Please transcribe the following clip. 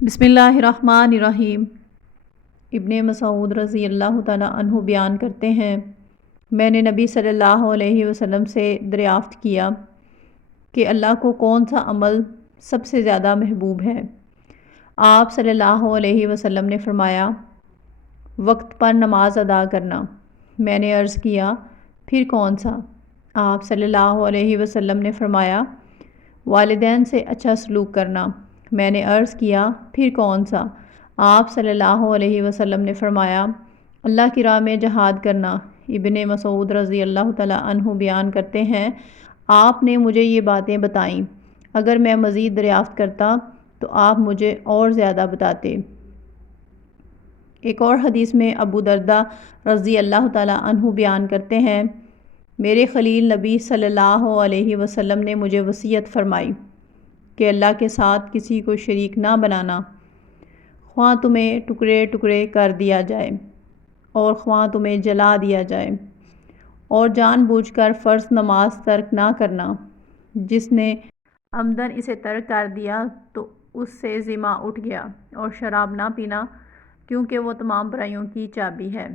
बिस्मिल्लाहिर्रहमानिर्रहीम। इब्न मसूद रज़ी अल्लाह ताला अन्हु बयान करते हैं, मैंने नबी सल्लल्लाहु अलैहि वसल्लम से दरियाफ़्त किया कि अल्लाह को कौन सा अमल सबसे ज़्यादा महबूब है। आप सल्लल्लाहु अलैहि वसल्लम ने फ़रमाया, वक्त पर नमाज अदा करना। मैंने अर्ज़ किया, फिर कौन सा? आप सल्लल्लाहु अलैहि वसल्लम ने फ़रमाया, वालिदैन से अच्छा सलूक करना। मैंने अर्ज़ किया, फिर कौन सा? आप सल्लल्लाहु अलैहि वसल्लम ने फ़रमाया, अल्लाह की राह में जहाद करना। इब्ने मसूद रज़ी अल्लाह ताला अन्हु बयान करते हैं, आपने मुझे ये बातें बताईं, अगर मैं मज़ीद दरियाफ़्त करता तो आप मुझे और ज़्यादा बताते। एक और हदीस में अबू दरदा रज़ी अल्लाह ताला अन्हु बयान करते हैं, मेरे खलील नबी सल्लल्लाहु अलैहि वसल्लम ने मुझे वसीयत फ़रमाई कि अल्लाह के साथ किसी को शरीक ना बनाना, ख्वाह तुम्हें टुकड़े टुकड़े कर दिया जाए और ख्वाह तुम्हें जला दिया जाए, और जानबूझकर फ़र्ज़ नमाज तर्क ना करना। जिसने अमदन इसे तर्क कर दिया तो उससे ज़िम्मा उठ गया, और शराब ना पीना, क्योंकि वो तमाम बुराइयों की चाबी है।